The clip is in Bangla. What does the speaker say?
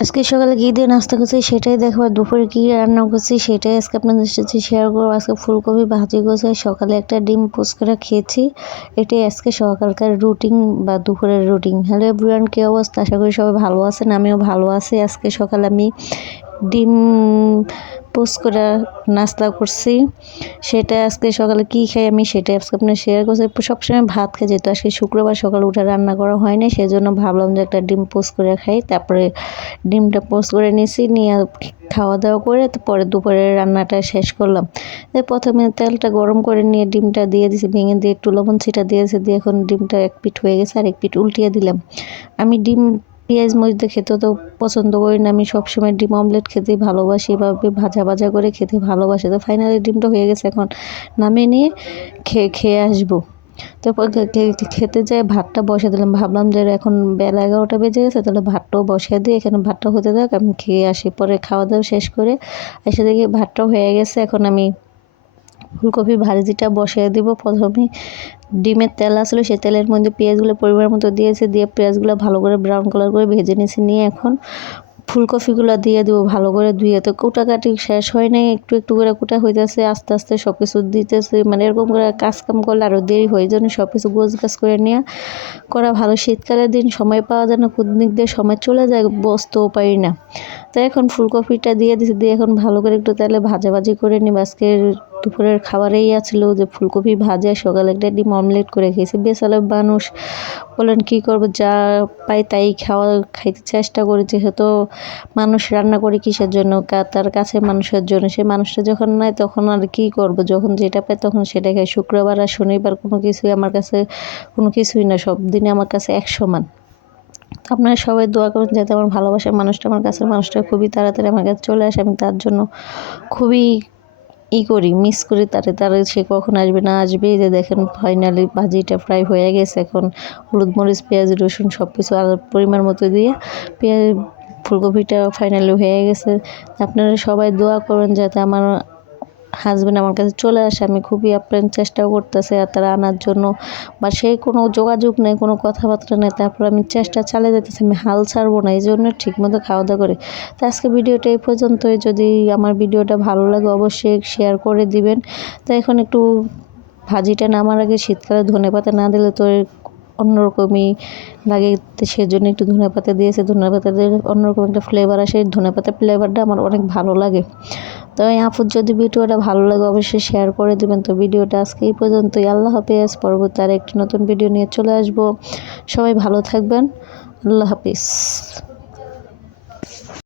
আজকে সকালে কী দিয়ে নাস্তা করছি সেটাই দেখো, আর দুপুরে কী রান্না করছি সেটাই আজকে আপনাদের সাথে শেয়ার করবো। আজকে ফুলকপি ভাজি করছে, সকালে একটা ডিম পোস্ট করে খেয়েছি। এটাই আজকে সকালকার রুটিন বা দুপুরের রুটিন। হ্যালো এভরিওয়ান, কী অবস্থা? আশা করি সবাই ভালো আছেন, আমিও ভালো আছি। আজকে সকালে আমি ডিম পোস্ট করে নাস্তা করছি। সেটা আজকে সকালে কী খাই আমি সেটাই আজকে আপনার শেয়ার করছি। সবসময় ভাত খাই, যেহেতু আজকে শুক্রবার সকালে উঠে রান্না করা হয়নি, সেই জন্য ভাবলাম যে একটা ডিম পোস্ট করে খাই। তারপরে ডিমটা পোস্ট করে নিয়েছি, নিয়ে খাওয়া দাওয়া করে তারপরে দুপুরের রান্নাটা শেষ করলাম। প্রথমে তেলটা গরম করে নিয়ে ডিমটা দিয়ে দিয়েছি, ভেঙে দিয়ে একটু লবণ ছিটা দিয়েছি, দিয়ে এখন ডিমটা এক পিঠ হয়ে গেছে আর এক পিঠ উল্টিয়ে দিলাম। আমি ডিম পেঁয়াজ মরিচ দিয়ে খেতে তো পছন্দ করি না, আমি সবসময় ডিম অমলেট খেতেই ভালোবাসি, এভাবে ভাজা ভাজা করে খেতে ভালোবাসি। তো ফাইনালি ডিমটা হয়ে গেছে, এখন নামিয়ে নিয়ে খেয়ে আসবো। তারপর খেতে যেয়ে ভাতটা বসিয়ে দিলাম, ভাবলাম যে এখন বেলা 11টা বেজে গেছে, তাহলে ভাতটাও বসিয়ে দিয়ে এখানে ভাতটা হতে থাক, আমি খেয়ে আসি। পরে খাওয়া দাওয়া শেষ করে এসে দেখি ভাতটাও হয়ে গেছে। এখন আমি ফুলকপি ভাজিটা বসিয়ে দিব। প্রথমে ডিমের তেল আসলে সেই তেলের মধ্যে পেঁয়াজগুলো পরিমাণ মতো দিয়েছে, দিয়ে পেঁয়াজগুলো ভালো করে ব্রাউন কালার করে ভেজে নিয়েছি, নিয়ে এখন ফুলকপিগুলো দিয়ে দেবো ভালো করে ধুয়ে। তো কুটাকাটি শেষ হয় নাই, একটু একটু করে কুটা হইতেছে, আস্তে আস্তে সব কিছু দিতেছে, মানে এরকম করে কাজ কাম করলে আরও দেরি হয়ে জন্য সব কিছু গোছগাছ করে নিয়ে করা ভালো। শীতকালের দিন সময় পাওয়া যায় না, কোন দিক দিয়ে সময় চলে যায় বসতেও পারি না। তো এখন ফুলকপিটা দিয়ে দিচ্ছি, দিয়ে এখন ভালো করে একটু তেলে ভাজাভাজি করে নিব। আজকে দুপুরের খাবারেই আছিল যে ফুলকপি ভাজা, সকালে একটা ডিম অমলেট করে খেয়েছি। বেসালে মানুষ বলেন কী করবো, যা পাই তাই খাইতে চেষ্টা করি। যেহেতু মানুষ রান্না করে কিসের জন্য, তার কাছে মানুষের জন্য। সে মানুষটা যখন নাই তখন আর কী করব, যখন যেটা পাই তখন সেটা খাই। শুক্রবার আর শনিবার কোনো কিছুই আমার কাছে কোনো কিছুই না, সব দিনে আমার কাছে এক সমান। আপনারা সবাই দোয়া করুন যাতে আমার ভালোবাসার মানুষটা, আমার কাছের মানুষটা খুবই তাড়াতাড়ি আমার কাছে চলে আসে। আমি তার জন্য খুবই মিস করি তারে সে কখন আসবে না আসবে। এই যে দেখেন ফাইনালি ভাজিটা ফ্রাই হয়ে গেছে। এখন হলুদ মরিচ পেঁয়াজ রসুন সব কিছু আর পরিমাণ মতো দিয়ে ফুলকপিটা ফাইনালি হয়ে গেছে। আপনারা সবাই দোয়া করুন যাতে আমার হাজব্যান্ড আমার কাছে চলে আসে। আমি খুবই আপ্রাণ চেষ্টাও করতেছি আর তারা আনার জন্য, বা সেই কোনো যোগাযোগ নেই, কোনো কথাবার্তা নেই, তারপর আমি চেষ্টা চালিয়ে যেতেছি, আমি হাল ছাড়বো না, এই জন্য ঠিকমতো খাওয়া দাওয়া করে। তো আজকে ভিডিওটা এই পর্যন্তই। যদি আমার ভিডিওটা ভালো লাগে অবশ্যই শেয়ার করে দিবেন। তো এখন একটু ভাজিটা নামার আগে শীতকালে ধনেপাতা না দিলে তো অন্যরকমই লাগে, সেজন্য একটু ধনেপাতা দিয়েছে। ধনেপাতা দিয়ে অন্যরকম একটা ফ্লেভার আসে, ধনেপাতার ফ্লেভারটা আমার অনেক ভালো লাগে। তো আপুর যদি ভিডিওটা ভালো লাগে অবশ্যই শেয়ার করে দেবেন। তো ভিডিওটা আজকে এই পর্যন্তই। আল্লাহ হাফেজ। পরবর্তী আর একটি নতুন ভিডিও নিয়ে চলে আসবো। সবাই ভালো থাকবেন। আল্লাহ হাফেজ।